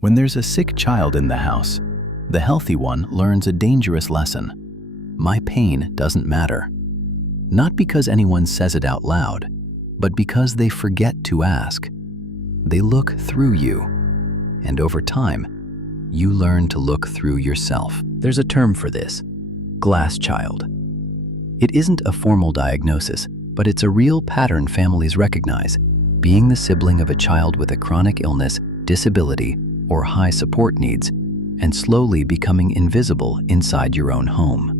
When there's a sick child in the house, the healthy one learns a dangerous lesson. My pain doesn't matter. Not because anyone says it out loud, but because they forget to ask. They look through you, and over time, you learn to look through yourself. There's a term for this: glass child. It isn't a formal diagnosis, but it's a real pattern families recognize: being the sibling of a child with a chronic illness, disability, or high support needs, and slowly becoming invisible inside your own home.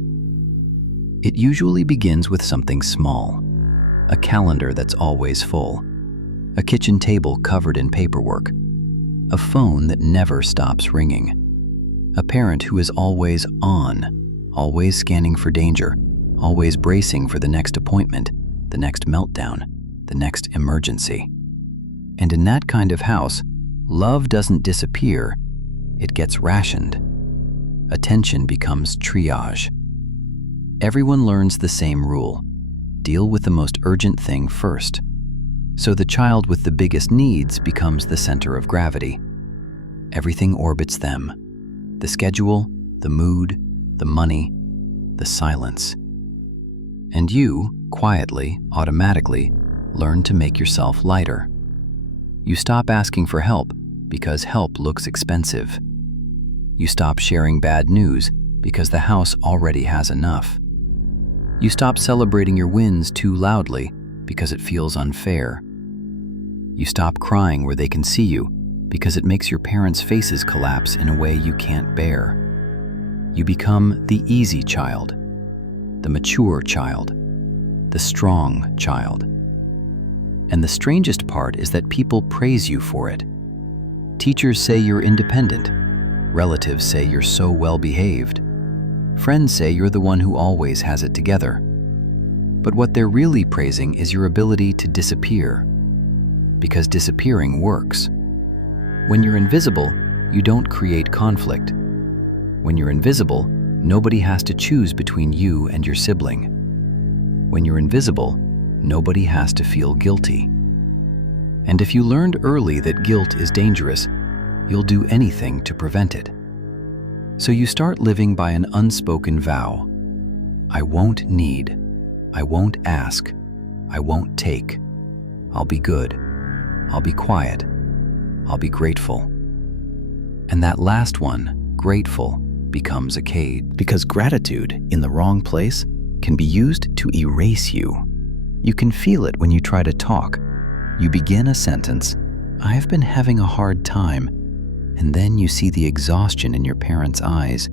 It usually begins with something small: a calendar that's always full, a kitchen table covered in paperwork, a phone that never stops ringing, a parent who is always on, always scanning for danger, always bracing for the next appointment, the next meltdown, the next emergency. And in that kind of house, love doesn't disappear, it gets rationed. Attention becomes triage. Everyone learns the same rule: deal with the most urgent thing first. So the child with the biggest needs becomes the center of gravity. Everything orbits them: the schedule, the mood, the money, the silence. And you, quietly, automatically, learn to make yourself lighter. You stop asking for help because help looks expensive. You stop sharing bad news because the house already has enough. You stop celebrating your wins too loudly because it feels unfair. You stop crying where they can see you because it makes your parents' faces collapse in a way you can't bear. You become the easy child, the mature child, the strong child. And the strangest part is that people praise you for it. Teachers say you're independent. Relatives say you're so well-behaved. Friends say you're the one who always has it together. But what they're really praising is your ability to disappear. Because disappearing works. When you're invisible, you don't create conflict. When you're invisible, nobody has to choose between you and your sibling. When you're invisible, nobody has to feel guilty. And if you learned early that guilt is dangerous, you'll do anything to prevent it. So you start living by an unspoken vow: I won't need, I won't ask, I won't take. I'll be good, I'll be quiet, I'll be grateful. And that last one, grateful, becomes a cage. Because gratitude in the wrong place can be used to erase you. You can feel it when you try to talk. You begin a sentence: I've been having a hard time. And then you see the exhaustion in your parents' eyes.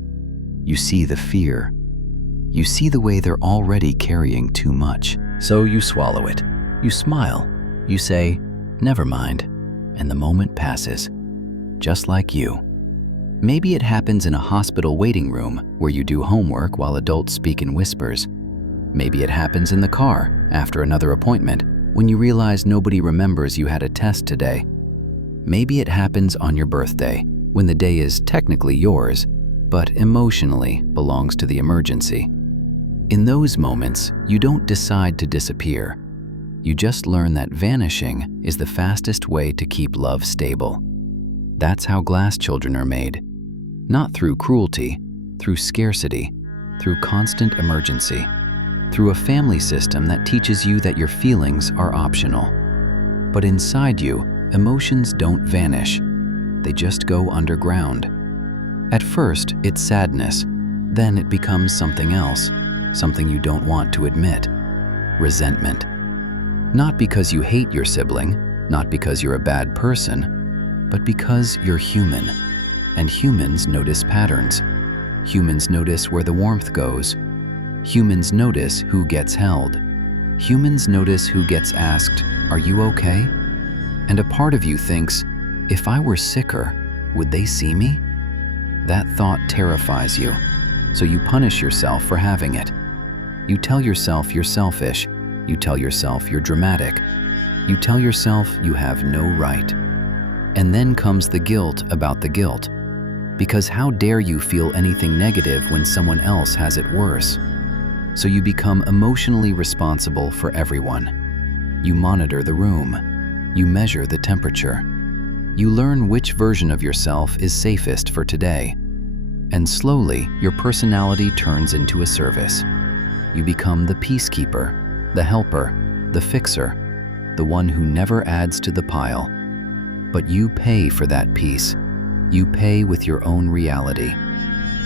You see the fear. You see the way they're already carrying too much. So you swallow it. You smile. You say, never mind. And the moment passes. Just like you. Maybe it happens in a hospital waiting room where you do homework while adults speak in whispers. Maybe it happens in the car after another appointment when you realize nobody remembers you had a test today. Maybe it happens on your birthday, when the day is technically yours, but emotionally belongs to the emergency. In those moments, you don't decide to disappear. You just learn that vanishing is the fastest way to keep love stable. That's how glass children are made. Not through cruelty, through scarcity, through constant emergency, through a family system that teaches you that your feelings are optional. But inside you, emotions don't vanish, they just go underground. At first, it's sadness, then it becomes something else, something you don't want to admit: resentment. Not because you hate your sibling, not because you're a bad person, but because you're human, and humans notice patterns. Humans notice where the warmth goes. Humans notice who gets held. Humans notice who gets asked, "Are you okay?" And a part of you thinks, if I were sicker, would they see me? That thought terrifies you, so you punish yourself for having it. You tell yourself you're selfish. You tell yourself you're dramatic. You tell yourself you have no right. And then comes the guilt about the guilt. Because how dare you feel anything negative when someone else has it worse? So you become emotionally responsible for everyone. You monitor the room. You measure the temperature. You learn which version of yourself is safest for today. And slowly, your personality turns into a service. You become the peacekeeper, the helper, the fixer, the one who never adds to the pile. But you pay for that peace. You pay with your own reality.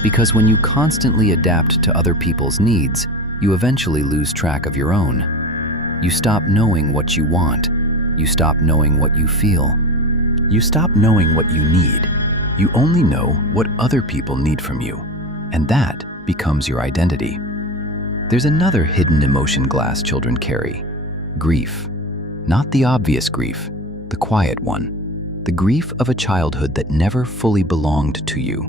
Because when you constantly adapt to other people's needs, you eventually lose track of your own. You stop knowing what you want. You stop knowing what you feel. You stop knowing what you need. You only know what other people need from you, and that becomes your identity. There's another hidden emotion glass children carry: grief. Not the obvious grief, the quiet one. The grief of a childhood that never fully belonged to you.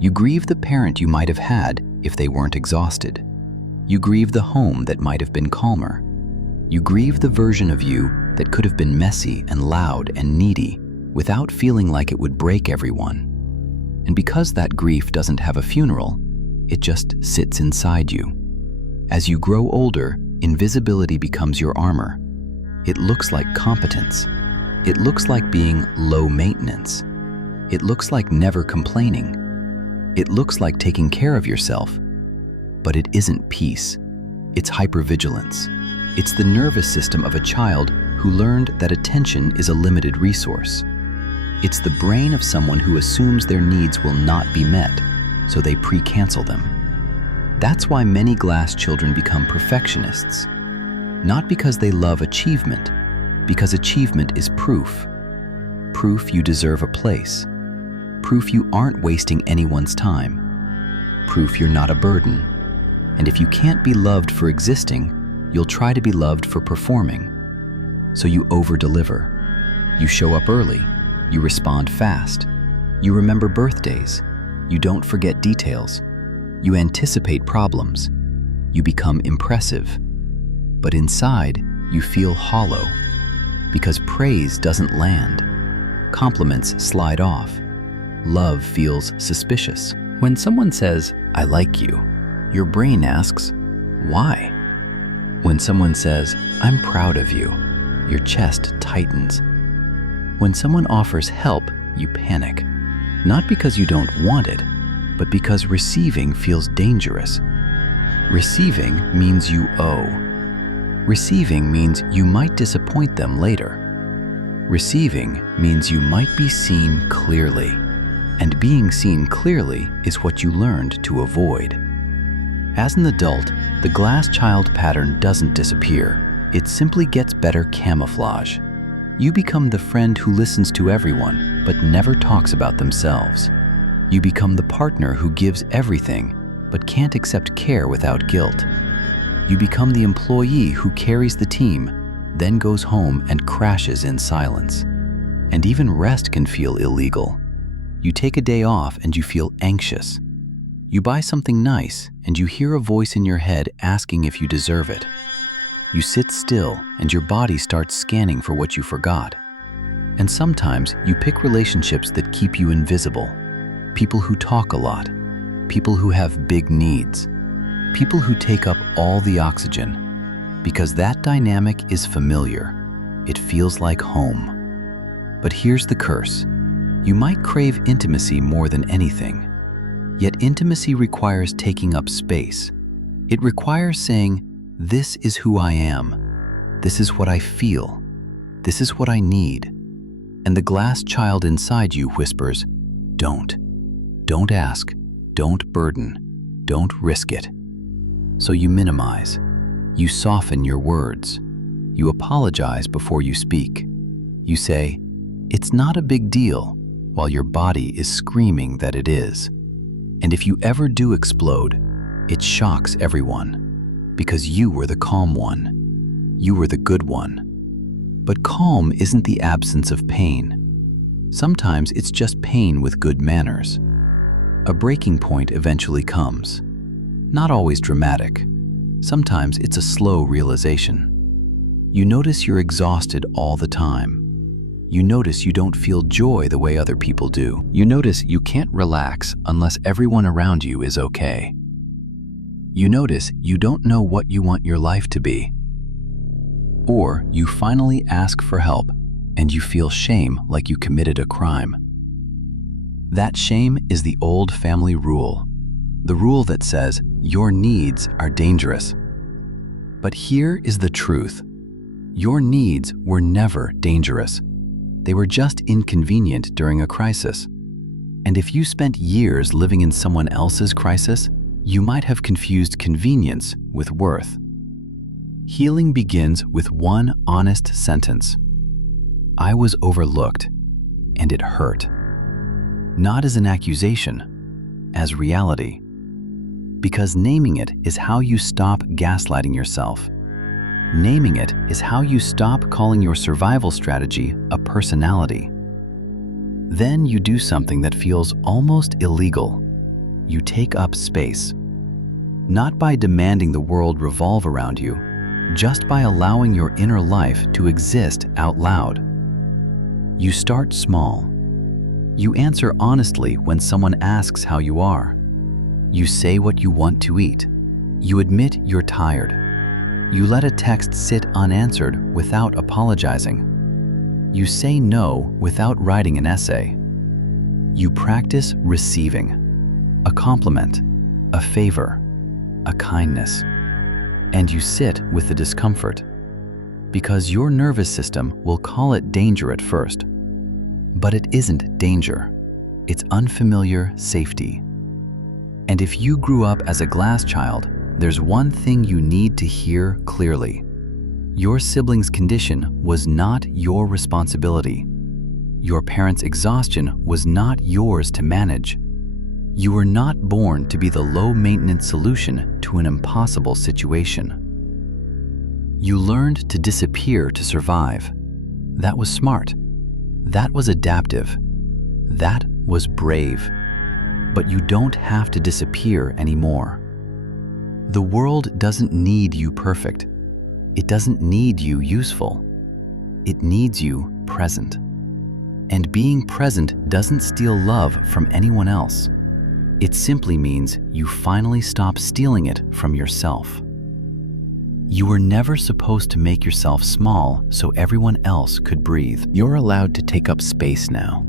You grieve the parent you might have had if they weren't exhausted. You grieve the home that might have been calmer. You grieve the version of you that could have been messy and loud and needy without feeling like it would break everyone. And because that grief doesn't have a funeral, it just sits inside you. As you grow older, invisibility becomes your armor. It looks like competence. It looks like being low maintenance. It looks like never complaining. It looks like taking care of yourself. But it isn't peace. It's hypervigilance. It's the nervous system of a child who learned that attention is a limited resource. It's the brain of someone who assumes their needs will not be met, so they pre-cancel them. That's why many glass children become perfectionists. Not because they love achievement, because achievement is proof. Proof you deserve a place. Proof you aren't wasting anyone's time. Proof you're not a burden. And if you can't be loved for existing, you'll try to be loved for performing. So you over-deliver. You show up early. You respond fast. You remember birthdays. You don't forget details. You anticipate problems. You become impressive. But inside, you feel hollow. Because praise doesn't land. Compliments slide off. Love feels suspicious. When someone says, "I like you," your brain asks, "Why?" When someone says, "I'm proud of you," your chest tightens. When someone offers help, you panic. Not because you don't want it, but because receiving feels dangerous. Receiving means you owe. Receiving means you might disappoint them later. Receiving means you might be seen clearly. And being seen clearly is what you learned to avoid. As an adult, the glass child pattern doesn't disappear. It simply gets better camouflage. You become the friend who listens to everyone, but never talks about themselves. You become the partner who gives everything, but can't accept care without guilt. You become the employee who carries the team, then goes home and crashes in silence. And even rest can feel illegal. You take a day off and you feel anxious. You buy something nice and you hear a voice in your head asking if you deserve it. You sit still and your body starts scanning for what you forgot. And sometimes you pick relationships that keep you invisible. People who talk a lot. People who have big needs. People who take up all the oxygen. Because that dynamic is familiar. It feels like home. But here's the curse. You might crave intimacy more than anything. Yet intimacy requires taking up space. It requires saying, "This is who I am. This is what I feel. This is what I need." And the glass child inside you whispers, "Don't. Don't ask. Don't burden. Don't risk it." So you minimize. You soften your words. You apologize before you speak. You say, "It's not a big deal," while your body is screaming that it is. And if you ever do explode, it shocks everyone. Because you were the calm one. You were the good one. But calm isn't the absence of pain. Sometimes it's just pain with good manners. A breaking point eventually comes. Not always dramatic. Sometimes it's a slow realization. You notice you're exhausted all the time. You notice you don't feel joy the way other people do. You notice you can't relax unless everyone around you is okay. You notice you don't know what you want your life to be. Or you finally ask for help, and you feel shame like you committed a crime. That shame is the old family rule, the rule that says your needs are dangerous. But here is the truth. Your needs were never dangerous. They were just inconvenient during a crisis. And if you spent years living in someone else's crisis, you might have confused convenience with worth. Healing begins with one honest sentence. I was overlooked, and it hurt. Not as an accusation, as reality. Because naming it is how you stop gaslighting yourself. Naming it is how you stop calling your survival strategy a personality. Then you do something that feels almost illegal. You take up space. Not by demanding the world revolve around you, just by allowing your inner life to exist out loud. You start small. You answer honestly when someone asks how you are. You say what you want to eat. You admit you're tired. You let a text sit unanswered without apologizing. You say no without writing an essay. You practice receiving a compliment, a favor, a kindness. And you sit with the discomfort, because your nervous system will call it danger at first. But it isn't danger. It's unfamiliar safety. And if you grew up as a glass child, there's one thing you need to hear clearly. Your sibling's condition was not your responsibility. Your parents' exhaustion was not yours to manage. You were not born to be the low-maintenance solution to an impossible situation. You learned to disappear to survive. That was smart. That was adaptive. That was brave. But you don't have to disappear anymore. The world doesn't need you perfect. It doesn't need you useful. It needs you present. And being present doesn't steal love from anyone else. It simply means you finally stop stealing it from yourself. You were never supposed to make yourself small so everyone else could breathe. You're allowed to take up space now.